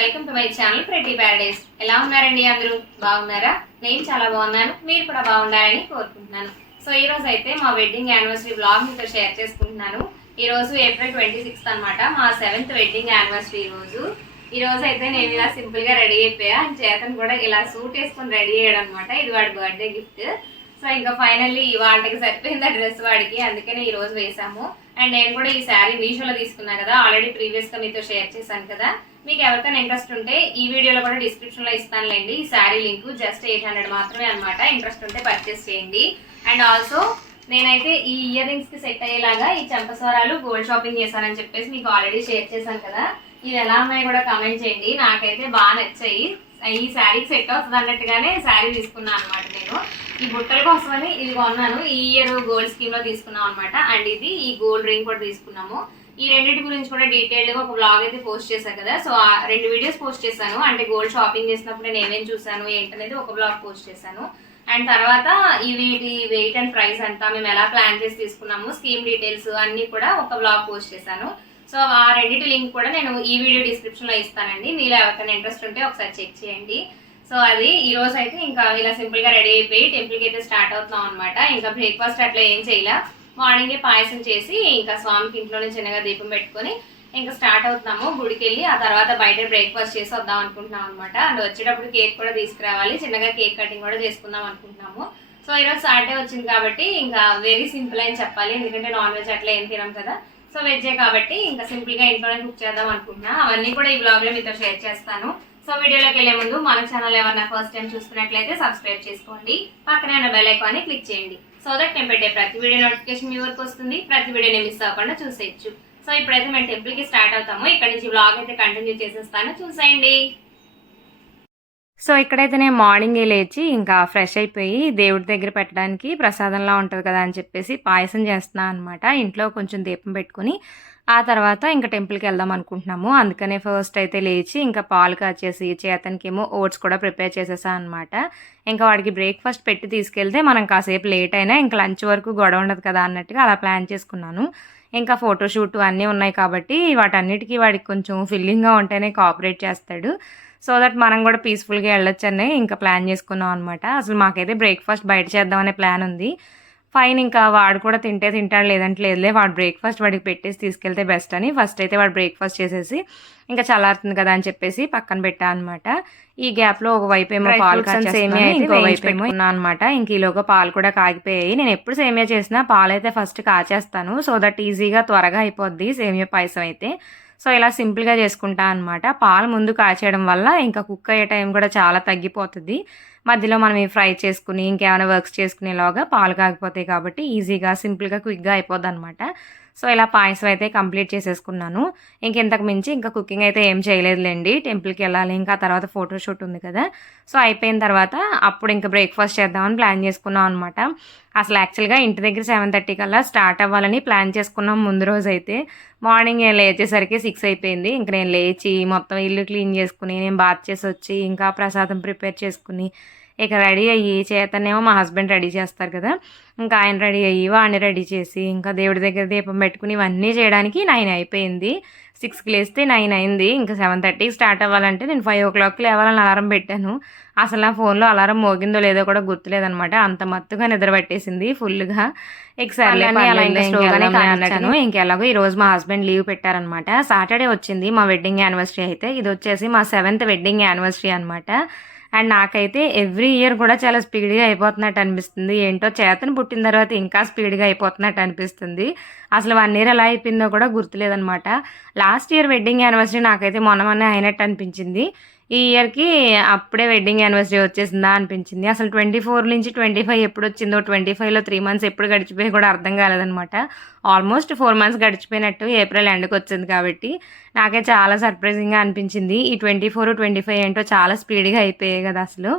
Welcome to my channel pretty paradise. ఎలా ఉన్నారండి అందరూ? బాగున్నారా? నేను చాలా బాగున్నాను. మీరు కూడా బాగుండాలని కోరుకుంటున్నాను. సో ఈ రోజు అయితే మా వెడ్డింగ్ యానివర్సరీ బ్లాగ్ మీతో షేర్ చేసుకుంటున్నాను. ఈ రోజు ఏప్రిల్ ట్వంటీ సిక్స్త్ అనమాట మా సెవెంత్ వెడ్డింగ్ యానివర్సరీ రోజు. ఈ రోజు అయితే నేను ఇలా సింపుల్గా రెడీ అయిపోయా. చేతను కూడా ఇలా సూట్ వేసుకొని రెడీ అయ్యాడు అనమాట ఇది వాడి బర్త్డే గిఫ్ట్ సో ఇంకా ఫైనల్లీ వాళ్ళకి సరిపోయింది ఆ డ్రెస్ వాడికి. అందుకనే ఈ రోజు వేసాము. అండ్ నేను కూడా ఈ శారీ మీషోలో తీసుకున్నా కదా ఆల్రెడీ ప్రీవియస్గా మీతో షేర్ చేశాను కదా. మీకు ఎవరికైనా ఇంట్రెస్ట్ ఉంటే ఈ వీడియోలో కూడా డిస్క్రిప్షన్లో ఇస్తానులేండి. ఈ sari link just eight hundred మాత్రమే అనమాట ఇంట్రెస్ట్ ఉంటే పర్చేస్ చేయండి. అండ్ ఆల్సో నేనైతే ఈ ఇయర్ రింగ్స్కి సెట్ అయ్యేలాగా ఈ చంపస్వరాలు గోల్డ్ షాపింగ్ చేశానని చెప్పేసి మీకు ఆల్రెడీ షేర్ చేశాను కదా. ఇవి ఎలా ఉన్నాయి కూడా కమెంట్ చేయండి. నాకైతే బాగా నచ్చాయి. ఈ శారీకి సెట్ అవుతుంది అన్నట్టుగానే శారీ తీసుకున్నాను అనమాట నేను. ఈ బుట్టల కోసమని ఇది కొన్నాను. ఈ ఇయర్ గోల్డ్ స్కీమ్లో తీసుకున్నాం అనమాట అండ్ ఇది ఈ గోల్డ్ రింగ్ కూడా తీసుకున్నాము. ఈ రెండింటి గురించి కూడా డీటెయిల్డ్గా ఒక బ్లాగ్ అయితే పోస్ట్ చేశాను కదా. సో ఆ రెండు వీడియోస్ పోస్ట్ చేశాను. అంటే గోల్డ్ షాపింగ్ చేసినప్పుడు నేను ఏమేమి చూసాను ఏంటనేది ఒక బ్లాగ్ పోస్ట్ చేశాను. అండ్ తర్వాత ఈ వీటి వెయిట్ అండ్ ప్రైస్ అంతా మేము ఎలా ప్లాన్ చేసి తీసుకున్నాము స్కీమ్ డీటెయిల్స్ అన్ని కూడా ఒక బ్లాగ్ పోస్ట్ చేశాను. సో ఆ రెండింటి లింక్ కూడా నేను ఈ వీడియో డిస్క్రిప్షన్లో ఇస్తానండి. మీరు ఎవరికైనా ఇంట్రెస్ట్ ఉంటే ఒకసారి చెక్ చేయండి. సో అది ఈ రోజు అయితే ఇంకా ఇలా సింపుల్గా రెడీ అయిపోయి టెంపుల్కి అయితే స్టార్ట్ అవుతున్నాం అనమాట ఇంకా బ్రేక్ఫాస్ట్ అట్లా ఏం చేయలే. మార్నింగే పాయసం చేసి ఇంకా స్వామికి ఇంట్లోనే చిన్నగా దీపం పెట్టుకొని ఇంకా స్టార్ట్ అవుతున్నాము గుడికి వెళ్ళి ఆ తర్వాత బయట బ్రేక్ఫాస్ట్ చేసి వద్దాం అనుకుంటున్నాం అనమాట అండ్ వచ్చేటప్పుడు కేక్ కూడా తీసుకురావాలి. చిన్నగా కేక్ కటింగ్ కూడా చేసుకుందాం అనుకుంటున్నాము. సో ఈరోజు సాటర్డే వచ్చింది కాబట్టి ఇంకా వెరీ సింపుల్ అని చెప్పాలి. ఎందుకంటే నాన్ వెజ్ అట్లా ఏం తినాం కదా. సో వెజ్జే కాబట్టి ఇంకా సింపుల్గా ఇంట్లోనే కుక్ చేద్దాం అనుకుంటున్నా. అవన్నీ కూడా ఈ బ్లాగ్లో మీతో షేర్ చేస్తాను. సో వీడియోలోకి వెళ్ళే ముందు మన ఛానల్ ఎవరైనా ఫస్ట్ టైం చూసుకున్నట్లయితే సబ్స్క్రైబ్ చేసుకోండి. పక్కనే ఉన్న బెల్ ఐకాన్ని క్లిక్ చేయండి. సో దట్ నేను పెట్టే ప్రతి వీడియో నోటిఫికేషన్ మీ వరకు వస్తుంది. ప్రతి వీడియోని మిస్ అవ్వకుండా చూసేయచ్చు. సో ఇప్పుడైతే మేము టెంపుల్కి స్టార్ట్ అవుతాము. ఇక్కడ నుంచి బ్లాగ్ అయితే కంటిన్యూ చేసేస్తాను. చూసేయండి. సో ఇక్కడైతే నేను మార్నింగే లేచి ఇంకా ఫ్రెష్ అయిపోయి దేవుడి దగ్గర పెట్టడానికి ప్రసాదంలా ఉంటుంది కదా అని చెప్పేసి పాయసం చేస్తున్నాను అనమాట ఇంట్లో కొంచెం దీపం పెట్టుకుని ఆ తర్వాత ఇంకా టెంపుల్కి వెళ్దాం అనుకుంటున్నాము. అందుకనే ఫస్ట్ అయితే లేచి ఇంకా పాలు కాచేసి చేతనికి ఏమో ఓట్స్ కూడా ప్రిపేర్ చేసేసా అనమాట ఇంకా వాడికి బ్రేక్ఫాస్ట్ పెట్టి తీసుకెళ్తే మనం కాసేపు లేట్ అయినా ఇంకా లంచ్ వరకు గొడవ ఉండదు కదా అన్నట్టుగా అలా ప్లాన్ చేసుకున్నాను. ఇంకా ఫోటోషూట్ అన్నీ ఉన్నాయి కాబట్టి వాటన్నిటికీ వాడికి కొంచెం ఫిల్లింగ్గా ఉంటేనే కోఆపరేట్ చేస్తాడు. సో దట్ మనం కూడా పీస్ఫుల్గా వెళ్ళొచ్చని ఇంకా ప్లాన్ చేసుకున్నాం అనమాట అసలు మాకైతే బ్రేక్ఫాస్ట్ బయట చేద్దామనే ప్లాన్ ఉంది. ఫైన్ ఇంకా వాడు కూడా తింటే తింటాడు లేదంటే లేదులే వాడు బ్రేక్ఫాస్ట్ వాడికి పెట్టేసి తీసుకెళ్తే బెస్ట్ అని. ఫస్ట్ అయితే వాడు బ్రేక్ఫాస్ట్ చేసేసి ఇంకా చల్లారుతుంది కదా అని చెప్పేసి పక్కన పెట్టా అనమాట ఈ గ్యాప్లో ఒక వైపు ఏమో పాలు సేమియా ఇంకో వైపు ఏమో అనమాట ఇంక ఈలోగా పాలు కూడా కాగిపోయాయి. నేను ఎప్పుడు సేమియా చేసినా పాలు అయితే ఫస్ట్ కాచేస్తాను సో దట్ ఈజీగా త్వరగా అయిపోద్ది సేమియా పాయసం అయితే. సో ఇలా సింపుల్గా చేసుకుంటా అనమాట పాలు ముందు కాచేయడం వల్ల ఇంకా కుక్ అయ్యే టైం కూడా చాలా తగ్గిపోతుంది. మధ్యలో మనం ఫ్రై చేసుకుని ఇంకేమైనా వర్క్స్ చేసుకునేలాగా పాలు కాకపోతాయి కాబట్టి ఈజీగా సింపుల్గా క్విక్గా అయిపోద్ది అనమాట సో ఇలా పాయసం అయితే కంప్లీట్ చేసేసుకున్నాను. ఇంకెంతకు మించి ఇంకా కుకింగ్ అయితే ఏం చేయలేదులేండి. టెంపుల్కి వెళ్ళాలి. ఇంకా తర్వాత ఫోటోషూట్ ఉంది కదా. సో అయిపోయిన తర్వాత అప్పుడు ఇంకా బ్రేక్ఫాస్ట్ చేద్దామని ప్లాన్ చేసుకున్నాం అనమాట అసలు యాక్చువల్గా ఇంటి దగ్గర సెవెన్ థర్టీ కల్లా స్టార్ట్ అవ్వాలని ప్లాన్ చేసుకున్నాం ముందు రోజు అయితే. మార్నింగ్ లేచేసరికి సిక్స్ అయిపోయింది. ఇంక నేను లేచి మొత్తం ఇల్లు క్లీన్ చేసుకుని నేను బాత్ చేసి వచ్చి ఇంకా ప్రసాదం ప్రిపేర్ చేసుకుని ఇక రెడీ అయ్యి చేతనేమో మా హస్బెండ్ రెడీ చేస్తారు కదా. ఇంకా ఆయన రెడీ అయ్యి వాడిని రెడీ చేసి ఇంకా దేవుడి దగ్గర దీపం పెట్టుకుని ఇవన్నీ చేయడానికి నైన్ అయిపోయింది. సిక్స్కి లేస్తే నైన్ అయింది. ఇంకా సెవెన్ థర్టీకి స్టార్ట్ అవ్వాలంటే నేను ఫైవ్ ఓ క్లాక్కి లేవాలని అలారం పెట్టాను. అసలు నా ఫోన్లో అలారం మోగిందో లేదో కూడా గుర్తులేదనమాట అంత మత్తుగా నిద్ర పట్టేసింది ఫుల్గా ఎక్సార్లీ అన్నట్టు ఇంకెలాగో ఈ రోజు మా హస్బెండ్ లీవ్ పెట్టారనమాట సాటర్డే వచ్చింది మా వెడ్డింగ్ యానివర్సరీ అయితే. ఇది వచ్చేసి మా సెవెంత్ వెడ్డింగ్ యానివర్సరీ అనమాట అండ్ నాకైతే ఎవ్రీ ఇయర్ కూడా చాలా స్పీడ్గా అయిపోతున్నట్టు అనిపిస్తుంది. ఏంటో చేతను పుట్టిన తర్వాత ఇంకా స్పీడ్గా అయిపోతున్నట్టు అనిపిస్తుంది. అసలు వన్ ఇయర్ ఎలా అయిపోయిందో కూడా గుర్తులేదనమాట లాస్ట్ ఇయర్ వెడ్డింగ్ యానివర్సరీ నాకైతే మొన్న మొన్న అయినట్టు అనిపించింది. ఈ ఇయర్కి అప్పుడే వెడ్డింగ్ యానివర్సరీ వచ్చేసిందా అనిపించింది. అసలు ట్వంటీ ఫోర్ నుంచి ట్వంటీ ఫైవ్ ఎప్పుడు వచ్చిందో ట్వంటీ ఫైవ్లో త్రీ మంత్స్ ఎప్పుడు గడిచిపోయి కూడా అర్థం కాలేదనమాట ఆల్మోస్ట్ ఫోర్ మంత్స్ గడిచిపోయినట్టు ఏప్రిల్ ఎండ్కి వచ్చింది కాబట్టి నాకే చాలా సర్ప్రైజింగ్గా అనిపించింది. ఈ ట్వంటీ ఫోర్ ట్వంటీ ఫైవ్ ఏంటో చాలా స్పీడ్గా అయిపోయాయి కదా అసలు.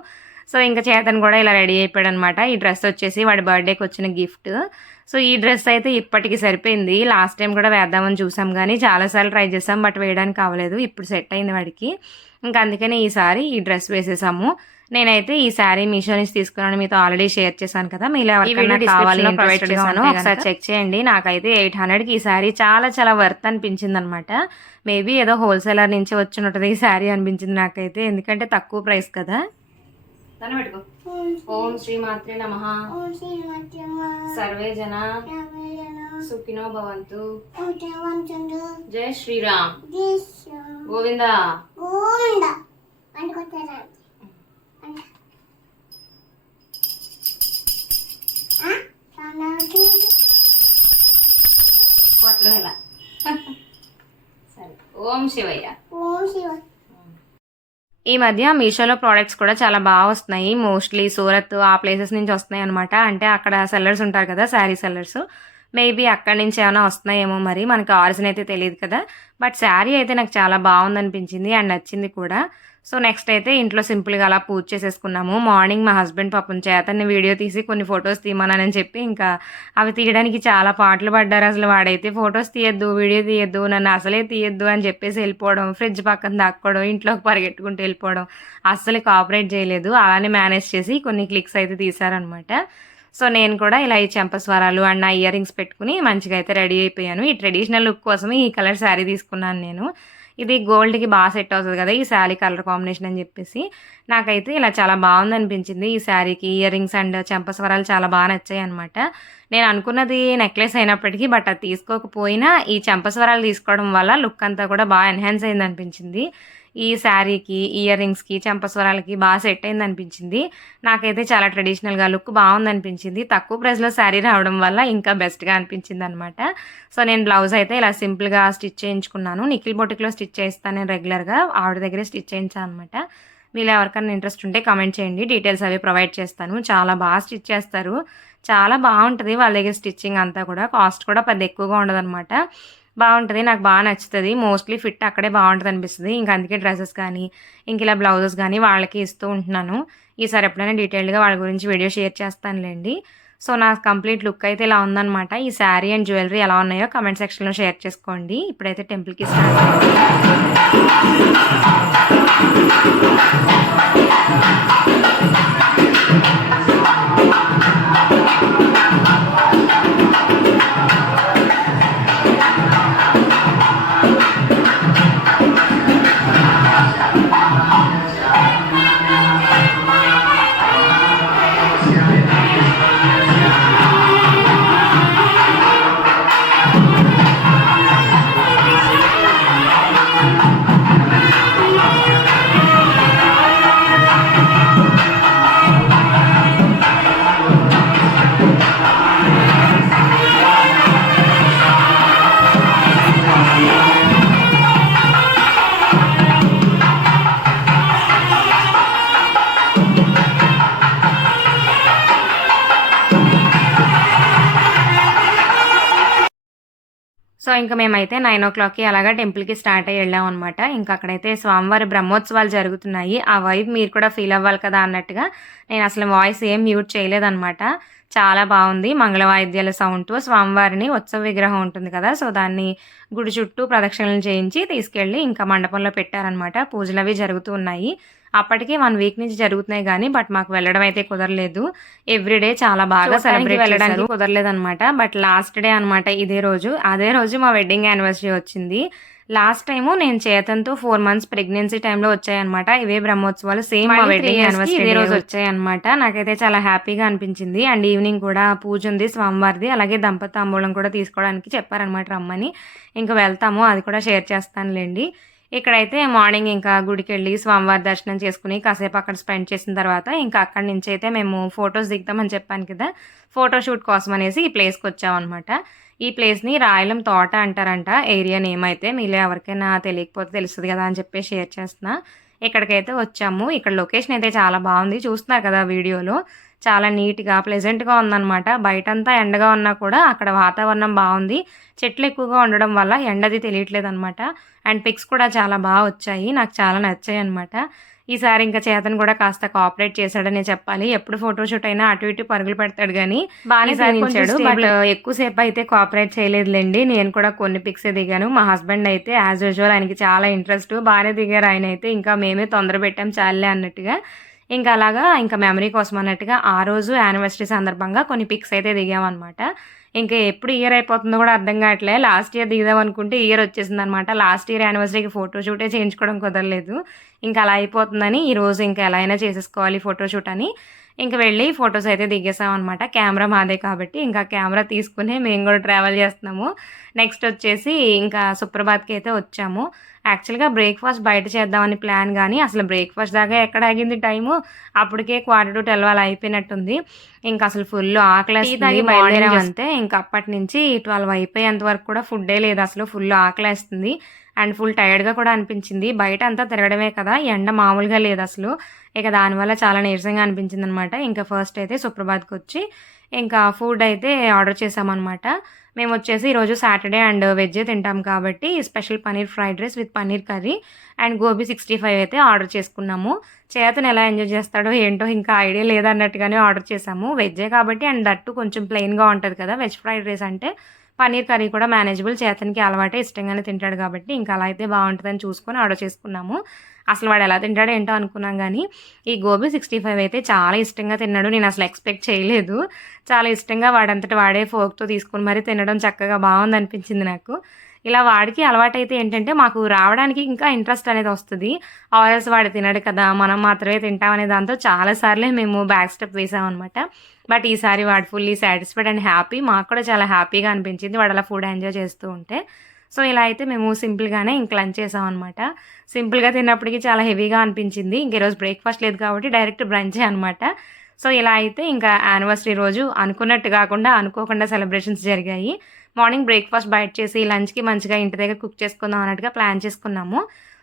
సో ఇంకా చేతన్ కూడా ఇలా రెడీ అయిపోయాడు అనమాట ఈ డ్రెస్ వచ్చేసి వాడి బర్త్డేకి వచ్చిన గిఫ్ట్ సో ఈ డ్రెస్ అయితే ఇప్పటికి సరిపోయింది. లాస్ట్ టైం కూడా వేద్దామని చూసాం కానీ చాలాసార్లు ట్రై చేసాం బట్ వేయడానికి అవ్వలేదు ఇప్పుడు సెట్ అయింది వాడికి. ఇంకా అందుకనే ఈసారి ఈ డ్రెస్ వేసేసాము. నేనైతే ఈ శారీ మీషో నుంచి తీసుకున్నాను. మీతో ఆల్రెడీ షేర్ చేశాను కదా. మీరు ఎవరికైనా కావాలి ప్రొవైడ్ చేశాను. ఒకసారి చెక్ చేయండి. నాకైతే ఎయిట్ హండ్రెడ్కి ఈ శారీ చాలా చాలా వర్త్ అనిపించింది అనమాట మేబీ ఏదో హోల్సేలర్ నుంచి వచ్చినట్టు ఈ శారీ అనిపించింది నాకైతే. ఎందుకంటే తక్కువ ప్రైస్ కదా. దాన్ని పెట్టుకో. ఓం శ్రీ మాత్రే నమ. సర్వే జన సుఖినో భవంతు. జై శ్రీరామ్. గోవింద? ఇలా సరే. ఓం శివయ్య. ఈ మధ్య మీషోలో ప్రోడక్ట్స్ కూడా చాలా బాగా వస్తున్నాయి. మోస్ట్లీ సూరత్ ఆ ప్లేసెస్ నుంచి వస్తున్నాయి అనమాట అంటే అక్కడ సెల్లర్స్ ఉంటారు కదా శారీ సెల్లర్స్ మేబీ అక్కడి నుంచి ఏమైనా వస్తున్నాయేమో మరి మనకి ఆరిజిన్ అయితే తెలియదు కదా. బట్ శారీ అయితే నాకు చాలా బాగుంది అనిపించింది అండ్ నచ్చింది కూడా. సో నెక్స్ట్ అయితే ఇంట్లో సింపుల్గా అలా పూజ చేసేసుకున్నాము. మార్నింగ్ మా హస్బెండ్ పాపం చేతన్ని వీడియో తీసి కొన్ని ఫొటోస్ తీయమనని చెప్పి ఇంకా అవి తీయడానికి చాలా పాటలు పడ్డారు. అసలు వాడైతే ఫొటోస్ తీయద్దు వీడియో తీయద్దు నన్ను అసలే తీయద్దు అని చెప్పేసి వెళ్ళిపోవడం ఫ్రిడ్జ్ పక్కన దాక్కోవడం ఇంట్లోకి పరిగెట్టుకుంటూ వెళ్ళిపోవడం అస్సలు కోఆపరేట్ చేయలేదు. అలానే మేనేజ్ చేసి కొన్ని క్లిక్స్ అయితే తీశారనమాట సో నేను కూడా ఇలా ఈ చెంపస్వరాలు అండ్ నా ఇయర్ రింగ్స్ పెట్టుకుని మంచిగా అయితే రెడీ అయిపోయాను. ఈ ట్రెడిషనల్ లుక్ కోసమే ఈ కలర్ శారీ తీసుకున్నాను నేను. ఇది గోల్డ్కి బాగా సెట్ అవుతుంది కదా ఈ శారీ కలర్ కాంబినేషన్ అని చెప్పేసి. నాకైతే ఇలా చాలా బాగుంది అనిపించింది. ఈ శారీకి ఇయర్ రింగ్స్ అండ్ చెంపస్వరాలు చాలా బాగా నచ్చాయి అనమాట నేను అనుకున్నది నెక్లెస్ అయినప్పటికీ బట్ అది తీసుకోకపోయినా ఈ చెంపస్వరాలు తీసుకోవడం వల్ల లుక్ అంతా కూడా బాగా ఎన్హాన్స్ అయింది అనిపించింది. ఈ శారీకి ఇయర్ రింగ్స్కి చెంపస్వరాలకి బాగా సెట్ అయింది అనిపించింది నాకైతే చాలా ట్రెడిషనల్గా లుక్ బాగుంది అనిపించింది తక్కువ ప్రైస్లో శారీ రావడం వల్ల ఇంకా బెస్ట్గా అనిపించింది అనమాట సో నేను బ్లౌజ్ అయితే ఇలా సింపుల్గా స్టిచ్ చేయించుకున్నాను. నిఖిల్ బొటిక్లో స్టిచ్ చేస్తాను నేను రెగ్యులర్గా. ఆవిడ దగ్గరే స్టిచ్ చేయించాను అనమాట. వీళ్ళు ఎవరికైనా ఇంట్రెస్ట్ ఉంటే కమెంట్ చేయండి. డీటెయిల్స్ అవి ప్రొవైడ్ చేస్తాను. చాలా బాగా స్టిచ్ చేస్తారు. చాలా బాగుంటుంది వాళ్ళ దగ్గర స్టిచ్చింగ్ అంతా కూడా. కాస్ట్ కూడా పెద్ద ఎక్కువగా ఉండదు బాగుంటుంది నాకు బాగా నచ్చుతుంది. మోస్ట్లీ ఫిట్ అక్కడే బాగుంటుంది అనిపిస్తుంది. ఇంకా అందుకే డ్రెస్సెస్ కానీ ఇంక ఇలా బ్లౌజెస్ కానీ వాళ్ళకి ఇస్తూ ఉంటున్నాను. ఈసారి ఎప్పుడైనా డీటెయిల్డ్గా వాళ్ళ గురించి వీడియో షేర్ చేస్తానులేండి. సో నా కంప్లీట్ లుక్ అయితే ఇలా ఉందన్నమాట. ఈ శారీ అండ్ జ్యువెలరీ ఎలా ఉన్నాయో కమెంట్ సెక్షన్లో షేర్ చేసుకోండి. ఇప్పుడైతే టెంపుల్కి స్టార్ట్ సో ఇంకా మేమైతే నైన్ ఓ క్లాక్కి అలాగా టెంపుల్కి స్టార్ట్ అయ్యి వెళ్ళాం అనమాట ఇంకా అక్కడైతే స్వామివారి బ్రహ్మోత్సవాలు జరుగుతున్నాయి. ఆ వైబ్ మీరు కూడా ఫీల్ అవ్వాలి కదా అన్నట్టుగా నేను అసలు వాయిస్ ఏం మ్యూట్ చేయలేదన్నమాట. చాలా బాగుంది. మంగళ వాయిద్యాల సౌండ్తో స్వామివారిని ఉత్సవ విగ్రహం ఉంటుంది కదా. సో దాన్ని గుడి చుట్టూ ప్రదక్షిణలు చేయించి తీసుకెళ్ళి ఇంకా మండపంలో పెట్టారనమాట పూజలు అవి జరుగుతూ ఉన్నాయి. అప్పటికే వన్ వీక్ నుంచి జరుగుతున్నాయి కానీ బట్ మాకు వెళ్ళడం అయితే కుదరలేదు. ఎవ్రీడే చాలా బాగా సెలబ్రేట్ వెళ్ళడానికి కుదరలేదు అనమాట బట్ లాస్ట్ డే అనమాట ఇదే రోజు. అదే రోజు మా వెడ్డింగ్ యానివర్సరీ వచ్చింది. లాస్ట్ టైం నేను చేతంతో ఫోర్ మంత్స్ ప్రెగ్నెన్సీ టైంలో వచ్చాయన్నమాట. ఇవే బ్రహ్మోత్సవాలు సేమ్ మా వెడ్డింగ్ యానివర్సరీ ఇదే రోజు రోజు వచ్చాయన్నమాట. నాకైతే చాలా హ్యాపీగా అనిపించింది. అండ్ ఈవినింగ్ కూడా పూజ ఉంది స్వామివారిది అలాగే దంపతి తాంబూలం కూడా తీసుకోవడానికి చెప్పారనమాట రమ్మని. ఇంకా వెళ్తాము అది కూడా షేర్ చేస్తానులేండి. ఇక్కడైతే మార్నింగ్ ఇంకా గుడికి వెళ్ళి స్వామివారి దర్శనం చేసుకుని కాసేపు అక్కడ స్పెండ్ చేసిన తర్వాత ఇంకా అక్కడి నుంచి అయితే మేము ఫొటోస్ దిగుతామని చెప్పాను కదా ఫోటోషూట్ కోసం అనేసి ఈ ప్లేస్కి వచ్చామన్నమాట. ఈ ప్లేస్ని రాయలం తోట అంటారంట. ఏరియా నేమ్ అయితే మీలో ఎవరికైనా తెలియకపోతే తెలుస్తుంది కదా అని చెప్పి షేర్ చేస్తున్నా. ఇక్కడికైతే వచ్చాము. ఇక్కడ లొకేషన్ అయితే చాలా బాగుంది. చూస్తున్నారు కదా వీడియోలో. చాలా నీట్గా ప్లెజెంట్గా ఉందన్నమాట. బయటంతా ఎండగా ఉన్నా కూడా అక్కడ వాతావరణం బాగుంది. చెట్లు ఎక్కువగా ఉండడం వల్ల ఎండది తెలియట్లేదు అనమాట అండ్ పిక్స్ కూడా చాలా బాగా వచ్చాయి. నాకు చాలా నచ్చాయి అనమాట ఈసారి ఇంకా చేతన్ కూడా కాస్త కోఆపరేట్ చేశాడనే చెప్పాలి. ఎప్పుడు ఫోటోషూట్ అయినా అటు ఇటు పరుగులు పెడతాడు కానీ బాగానే సాధించాడు బట్. ఎక్కువసేపు అయితే కోఆపరేట్ చేయలేదులేండి. నేను కూడా కొన్ని పిక్స్ దిగాను. మా హస్బెండ్ అయితే యాజ్ యూజువల్ ఆయనకి చాలా ఇంట్రెస్ట్ బాగానే దిగారు ఆయన అయితే. ఇంకా మేమే తొందర పెట్టాం చాలే అన్నట్టుగా. ఇంకా అలాగా ఇంకా మెమరీ కోసం అన్నట్టుగా ఆ రోజు యానివర్సరీ సందర్భంగా కొన్ని పిక్స్ అయితే దిగామన్నమాట. ఇంకా ఎప్పుడు ఇయర్ అయిపోతుందో కూడా అర్థం కావట్లే. లాస్ట్ ఇయర్ దిగుదాం అనుకుంటే ఇయర్ వచ్చేసింది అనమాట లాస్ట్ ఇయర్ యానివర్సరీకి ఫోటోషూటే చేయించుకోవడం కుదరలేదు. ఇంకా అలా అయిపోతుందని ఈరోజు ఇంకా ఎలా అయినా చేసేసుకోవాలి ఫోటోషూట్ అని. ఇంకా వెళ్ళి ఫొటోస్ అయితే దిగేసాం అనమాట కెమెరా మాదే కాబట్టి ఇంకా కెమెరా తీసుకుని మేము కూడా ట్రావెల్ చేస్తున్నాము. నెక్స్ట్ వచ్చేసి ఇంకా సుప్రభాత్కి అయితే వచ్చాము. యాక్చువల్గా బ్రేక్ఫాస్ట్ బయట చేద్దామని ప్లాన్ కానీ అసలు బ్రేక్ఫాస్ట్ దాకా ఎక్కడ ఆగింది టైము? అప్పటికే క్వార్టర్ టు ట్వెల్వ్ అలా అయిపోయినట్టుంది. ఇంకా అసలు ఫుల్ ఆకలి తాగి బయలుదేరాం అంతే ఇంకా అప్పటి నుంచి ట్వెల్వ్ అయిపోయేంత వరకు కూడా ఫుడ్డే లేదు. అసలు ఫుల్ ఆకలేస్తుంది అండ్ ఫుల్ టైర్డ్గా కూడా అనిపించింది. బయట అంతా తిరగడమే కదా ఎండ మామూలుగా లేదు అసలు. ఇక దానివల్ల చాలా నీరసంగా అనిపించింది అనమాట ఇంకా ఫస్ట్ అయితే సుప్రభాత్కి వచ్చి ఇంకా ఫుడ్ అయితే ఆర్డర్ చేసామన్నమాట మేము వచ్చేసి ఈరోజు సాటర్డే అండ్ వెజ్ తింటాం కాబట్టి special paneer fried rice with paneer curry and gobi sixty five అయితే ఆర్డర్ చేసుకున్నాము. చేతను ఎలా ఎంజాయ్ చేస్తాడో ఏంటో ఇంకా ఐడియా లేదన్నట్టుగానే ఆర్డర్ చేసాము వెజ్జే కాబట్టి అండ్ దట్టు కొంచెం ప్లెయిన్గా ఉంటుంది కదా వెజ్ ఫ్రైడ్ రైస్ అంటే పన్నీర్ కర్రీ కూడా మేనేజబుల్ చేతనికి అలవాటే ఇష్టంగానే తింటాడు కాబట్టి ఇంకా అలా అయితే బాగుంటుందని చూసుకొని ఆర్డర్ చేసుకున్నాము. అసలు వాడు ఎలా తింటాడో ఏంటో అనుకున్నాం కానీ ఈ గోబీ సిక్స్టీ ఫైవ్ అయితే చాలా ఇష్టంగా తిన్నాడు. నేను అసలు ఎక్స్పెక్ట్ చేయలేదు. చాలా ఇష్టంగా వాడంతటి వాడే ఫోక్తో తీసుకుని మరీ తినడం చక్కగా బాగుంది అనిపించింది నాకు. ఇలా వాడికి అలవాటైతే ఏంటంటే మాకు రావడానికి ఇంకా ఇంట్రెస్ట్ అనేది వస్తుంది. ఆర్ఎల్స్ వాడు తినడు కదా మనం మాత్రమే తింటామనే దాంతో చాలాసార్లే మేము బ్యాక్ స్టెప్ వేసామన్నమాట. బట్ ఈసారి వాడు ఫుల్లీ సాటిస్ఫైడ్ అండ్ హ్యాపీ మాకు కూడా చాలా హ్యాపీగా అనిపించింది. వాడు అలా ఫుడ్ ఎంజాయ్ చేస్తూ ఉంటే. సో ఇలా అయితే మేము సింపుల్గానే ఇంక లంచ్ చేసాం అనమాట సింపుల్గా తిన్నప్పటికీ చాలా హెవీగా అనిపించింది. ఇంక ఈరోజు బ్రేక్ఫాస్ట్ లేదు కాబట్టి డైరెక్ట్ బ్రంచే అనమాట సో ఇలా అయితే ఇంకా యానివర్సరీ రోజు అనుకున్నట్టు కాకుండా అనుకోకుండా సెలబ్రేషన్స్ జరిగాయి. మార్నింగ్ బ్రేక్ఫాస్ట్ బయట చేసి లంచ్కి మంచిగా ఇంటి దగ్గర కుక్ చేసుకుందాం అన్నట్టుగా ప్లాన్ చేసుకున్నాము.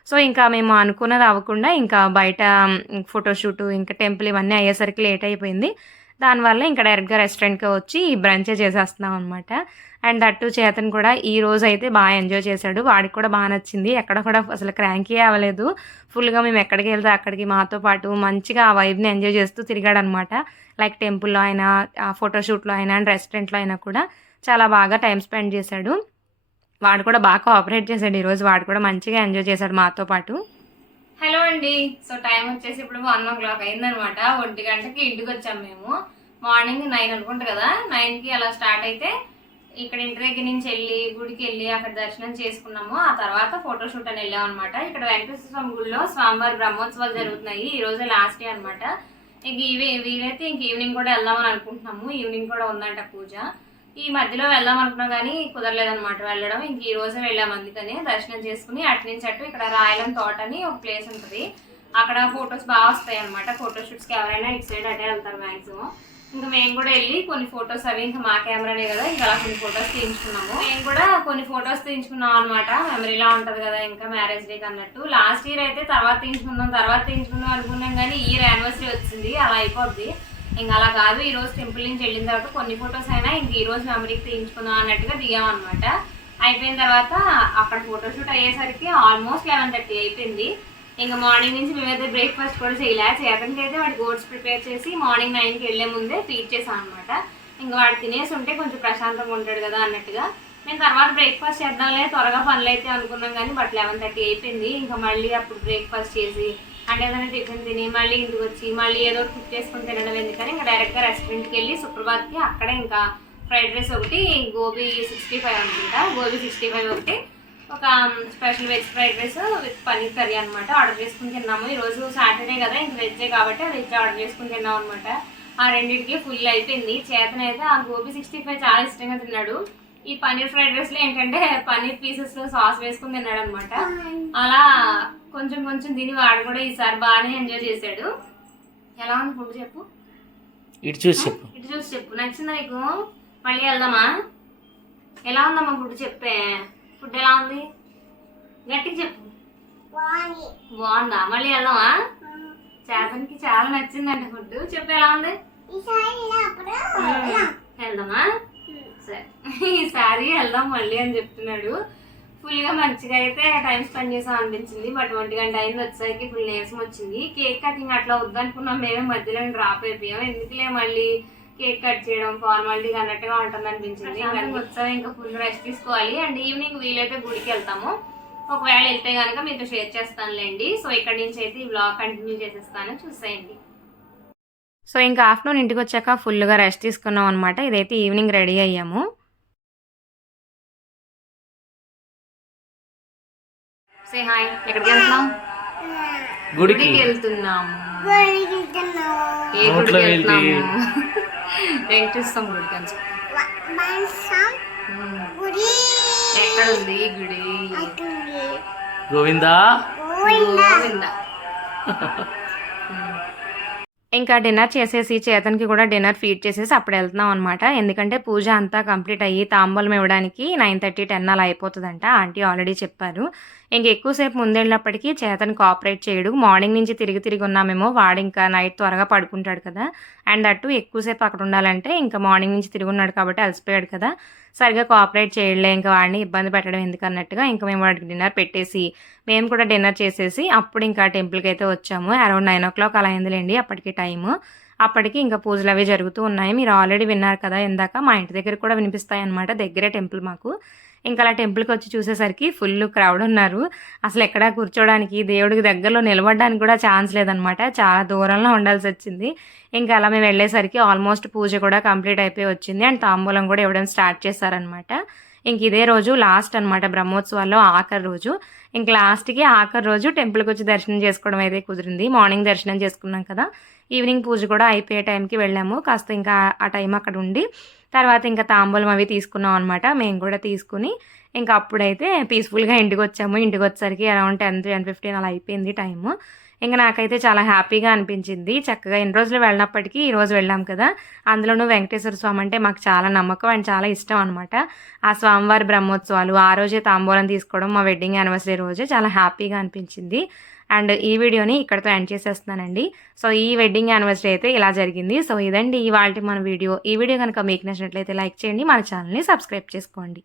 సో ఇంకా మేము అనుకున్నది అవ్వకుండా ఇంకా బయట ఫోటోషూట్ ఇంకా టెంపుల్ ఇవన్నీ అయ్యేసరికి లేట్ అయిపోయింది. దానివల్ల ఇంకా డైరెక్ట్గా రెస్టారెంట్కి వచ్చి బ్రంచే చేసేస్తున్నాం అనమాట అండ్ దట్టు చేతన్ కూడా ఈ రోజు అయితే బాగా ఎంజాయ్ చేశాడు. వాడికి కూడా బాగా నచ్చింది. ఎక్కడ కూడా అసలు క్రాంకీ అవ్వలేదు. ఫుల్గా మేము ఎక్కడికి వెళ్తే అక్కడికి మాతో పాటు మంచిగా ఆ వైబ్ని ఎంజాయ్ చేస్తూ తిరిగాడు అనమాట లైక్ టెంపుల్లో అయినా ఫోటోషూట్లో అయినా అండ్ రెస్టారెంట్లో అయినా కూడా చాలా బాగా టైం స్పెండ్ చేశాడు. వాడు కూడా బాగా కోఆపరేట్ చేశాడు ఈరోజు వాడు కూడా మంచిగా ఎంజాయ్ చేశాడు మాతో పాటు. హలో అండి. సో టైం వచ్చేసి ఇప్పుడు వన్ ఓ క్లాక్ అయిందనమాట. ఒంటి గంటకి ఇంటికి వచ్చాం మేము. మార్నింగ్ నైన్ అనుకుంటా కదా. నైన్కి అలా స్టార్ట్ అయితే ఇక్కడ ఇంటి దగ్గర నుంచి వెళ్ళి గుడికి వెళ్ళి అక్కడ దర్శనం చేసుకున్నాము. ఆ తర్వాత ఫోటోషూట్ అని వెళ్ళాం అనమాట. ఇక్కడ వెంకటేశ్వర స్వామి గుడిలో స్వామివారి బ్రహ్మోత్సవాలు జరుగుతున్నాయి. ఈ రోజు లాస్ట్ డే అనమాట. ఇంక ఇవి వీలైతే ఇంక ఈవినింగ్ కూడా వెళ్దామని అనుకుంటున్నాము. ఈవినింగ్ కూడా ఉందంట పూజ. ఈ మధ్యలో వెళ్దాం అనుకున్నాం కానీ కుదరలేదన్నమాట వెళ్ళడం. ఇంక ఈ రోజే వెళ్ళాము అందుకని దర్శనం చేసుకుని అటు నుంచి అటు ఇక్కడ రాయలం తోట అని ఒక ప్లేస్ ఉంటుంది. అక్కడ ఫొటోస్ బాగా వస్తాయి అనమాట ఫోటోషూట్స్కి ఎవరైనా ఇటు సైడ్ అటే వెళ్తారు మ్యాక్సిమం ఇంకా మేము కూడా వెళ్ళి కొన్ని ఫొటోస్ అవి ఇంకా మా కెమెరానే కదా ఇంకా అలా కొన్ని ఫొటోస్ తీయించుకున్నాము. మేము కూడా కొన్ని ఫొటోస్ తీయించుకున్నాం అనమాట మెమరీలా ఉంటుంది కదా ఇంకా మ్యారేజ్ డేకి అన్నట్టు. లాస్ట్ ఇయర్ అయితే తర్వాత తీయించుకుందాం తర్వాత తీయించుకుందాం అనుకున్నాం కానీ ఇయర్ యానివర్సరీ వచ్చింది. అలా అయిపోద్ది. ఇంకా అలా కాదు ఈ రోజు టెంపుల్ నుంచి వెళ్ళిన తర్వాత కొన్ని ఫొటోస్ అయినా ఇంక ఈ రోజు మెమరీకి తీయించుకుందాం అన్నట్టుగా దిగామన్నమాట అయిపోయిన తర్వాత అక్కడ ఫోటోషూట్ అయ్యేసరికి ఆల్మోస్ట్ లెవెన్ థర్టీ అయిపోయింది. ఇంకా మార్నింగ్ నుంచి మేమైతే బ్రేక్ఫాస్ట్ కూడా చేయలే. చేతనికి అయితే వాడి గోడ్స్ ప్రిపేర్ చేసి మార్నింగ్ నైన్కి వెళ్ళే ముందే ఫీడ్ చేసాం అనమాట ఇంకా వాడు తినేసి ఉంటే కొంచెం ప్రశాంతంగా ఉంటాడు కదా అన్నట్టుగా. మేము తర్వాత బ్రేక్ఫాస్ట్ చేద్దాంలే త్వరగా పనులు అయితే అనుకున్నాం కానీ బట్ లెవెన్ థర్టీ అయిపోయింది. ఇంకా మళ్ళీ అప్పుడు బ్రేక్ఫాస్ట్ చేసి అంటే ఏదైనా టిఫిన్ తిని మళ్ళీ ఇంటికి వచ్చి మళ్ళీ ఏదో కుక్ చేసుకుని తినడం ఎందుకని ఇంకా డైరెక్ట్గా రెస్టారెంట్కి వెళ్ళి సుప్రభాత్కి అక్కడ ఇంకా ఫ్రైడ్ రైస్ ఒకటి గోబీ సిక్స్టీ ఫైవ్ అనుకుంటా. గోబీ సిక్స్టీ ఫైవ్ ఒకటి ఒక special veg fried rice with paneer curry అనమాట ఆర్డర్ చేసుకుని తిన్నాము. ఈరోజు సాటర్డే కదా ఇంక వెజ్జే కాబట్టి వెజ్ ఆర్డర్ చేసుకుని తిన్నాం అనమాట ఆ రెండింటికి ఫుల్ అయిపోయింది. చేతనైతే ఆ గోబీ సిక్స్టీ ఫైవ్ చాలా ఇష్టంగా తిన్నాడు. ఈ పన్నీర్ ఫ్రైడ్ రైస్లో ఏంటంటే పన్నీర్ పీసెస్లో సాస్ వేసుకుని తిన్నాడు అనమాట అలా కొంచెం కొంచెం తిని వాడు కూడా ఈసారి బాగానే ఎంజాయ్ చేశాడు. ఎలా ఉంది ఫుడ్ చెప్పు? ఇటు చూసి చెప్పు. ఇటు చూసి చెప్పు. నచ్చిందా నీకు? మళ్ళీ వెళ్దామా? ఎలా ఉందమ్మా ఫుడ్ చెప్పే? ఫుడ్ ఎలా ఉంది? గట్టిగా చెప్పు. బాగుందా. మళ్ళీ వెళ్దామా? చేతనికి చాలా నచ్చిందంట ఫుడ్ చెప్పు ఎలా ఉంది? వెళ్దామా? సరే. ఈసారి వెళ్దాం మళ్ళీ అని చెప్తున్నాడు. ఫుల్గా మంచిగా అయితే టైం స్పెండ్ చేసాం అనిపించింది. బట్ ఒంటి గంట అయింది వచ్చేసరికి ఫుల్ నీరసం వచ్చింది. కేక్ కటింగ్ అట్లా వద్దనుకున్నాం. మేమే మధ్యలో డ్రాప్ అయిపోయాం. ఎందుకులే మళ్ళీ కేక్ కట్ చేయడం ఫార్మాలిటీ అన్నట్టుగా ఉంటుంది అనిపించింది ఇంకా వచ్చాము ఇంకా ఫుల్ రెస్ట్ తీసుకోవాలి. అండ్ ఈవినింగ్ వీలైతే గుడికి వెళ్తాము. ఒకవేళ వెళ్తే కనుక మీతో షేర్ చేస్తానులేండి. సో ఇక్కడ నుంచి అయితే ఈ బ్లాగ్ కంటిన్యూ చేసేస్తాను. చూసేయండి. సో ఇంకా ఆఫ్టర్నూన్ ఇంటికి వచ్చాక ఫుల్గా రెస్ట్ తీసుకున్నాం అనమాట ఇదైతే ఈవినింగ్ రెడీ అయ్యాము. సే హాయ్ ఎక్కడికి వెళ్తున్నాం గుడికి. గుడికి వెళ్తున్నాం. ఏ నోట్లో గుడికి వెళ్తే- వెళ్తున్నాము? వెంకటేశ్వరం గుడికి అని చెప్పు. ఉమ్. ఎక్కడ ఉంది ఈ గుడి? గోవిందా. గోవిందా. ఇంకా డిన్నర్ చేసేసి చేతన్కి కూడా డిన్నర్ ఫీడ్ చేసేసి అప్పుడు వెళ్తున్నాం అనమాట ఎందుకంటే పూజ అంతా కంప్లీట్ అయ్యి తాంబూలం ఇవ్వడానికి నైన్ థర్టీ టెన్ అలా అయిపోతుందంట. ఆంటీ ఆల్రెడీ చెప్పారు. ఇంక ఎక్కువసేపు ముందెళ్ళినప్పటికీ చేతన్ కోఆపరేట్ చేయడు. మార్నింగ్ నుంచి తిరిగి తిరిగి ఉన్నామేమో వాడు ఇంకా నైట్ త్వరగా పడుకుంటాడు కదా. అండ్ అటు ఎక్కువసేపు అక్కడ ఉండాలంటే ఇంకా మార్నింగ్ నుంచి తిరిగి ఉన్నాడు కాబట్టి అలసిపోయాడు కదా. సరిగా కోఆపరేట్ చేయలే ఇంకా వాడిని ఇబ్బంది పెట్టడం ఎందుకు అన్నట్టుగా ఇంకా మేము వాడికి డిన్నర్ పెట్టేసి మేము కూడా డిన్నర్ చేసేసి అప్పుడు ఇంకా టెంపుల్కి అయితే వచ్చాము. అరౌండ్ నైన్ ఓ క్లాక్ అలా అయిందిలేండి అప్పటికి టైము అప్పటికి ఇంకా పూజలు అవి జరుగుతూ ఉన్నాయి. మీరు ఆల్రెడీ విన్నారు కదా ఇందాక మా ఇంటి దగ్గర కూడా వినిపిస్తాయి అనమాట దగ్గరే టెంపుల్ మాకు. ఇంకా అలా టెంపుల్కి వచ్చి చూసేసరికి ఫుల్ క్రౌడ్ ఉన్నారు. అసలు ఎక్కడ కూర్చోడానికి దేవుడికి దగ్గరలో నిలబడడానికి కూడా ఛాన్స్ లేదనమాట చాలా దూరంలో ఉండాల్సి వచ్చింది. ఇంకా అలా మేము వెళ్ళేసరికి ఆల్మోస్ట్ పూజ కూడా కంప్లీట్ అయిపోయి వచ్చింది. అండ్ తాంబూలం కూడా ఇవ్వడం స్టార్ట్ చేశారనమాట ఇంక ఇదే రోజు లాస్ట్ అనమాట బ్రహ్మోత్సవాల్లో ఆఖరి రోజు. ఇంక లాస్ట్కి ఆఖరి రోజు టెంపుల్కి వచ్చి దర్శనం చేసుకోవడం అయితే కుదిరింది. మార్నింగ్ దర్శనం చేసుకున్నాం కదా. ఈవినింగ్ పూజ కూడా అయిపోయే టైంకి వెళ్ళాము. కాస్త ఇంకా ఆ టైం అక్కడ ఉండి తర్వాత ఇంకా తాంబూలం అవి తీసుకున్నాం అనమాట మేము కూడా తీసుకుని ఇంకా అప్పుడైతే పీస్ఫుల్గా ఇంటికి వచ్చాము ఇంటికి వచ్చేసరికి అరౌండ్ టెన్ టెన్ ఫిఫ్టీన్ అలా అయిపోయింది టైము ఇంకా నాకైతే చాలా హ్యాపీగా అనిపించింది. చక్కగా ఎన్ని రోజులు వెళ్ళినప్పటికీ ఈ రోజు వెళ్ళాం కదా. అందులోనూ వెంకటేశ్వర స్వామి అంటే మాకు చాలా నమ్మకం అండ్ చాలా ఇష్టం అనమాట ఆ స్వామివారి బ్రహ్మోత్సవాలు ఆ రోజే తాంబూలం తీసుకోవడం మా వెడ్డింగ్ యానివర్సరీ రోజే చాలా హ్యాపీగా అనిపించింది. అండ్ ఈ వీడియోని ఇక్కడతో ఎండ్ చేసేస్తున్నానండి. సో ఈ వెడ్డింగ్ యానివర్సరీ అయితే ఇలా జరిగింది. సో ఇదండి ఇవాళ మన వీడియో. ఈ వీడియో కనుక మీకు నచ్చినట్లయితే లైక్ చేయండి. మన ఛానల్ని సబ్స్క్రైబ్ చేసుకోండి.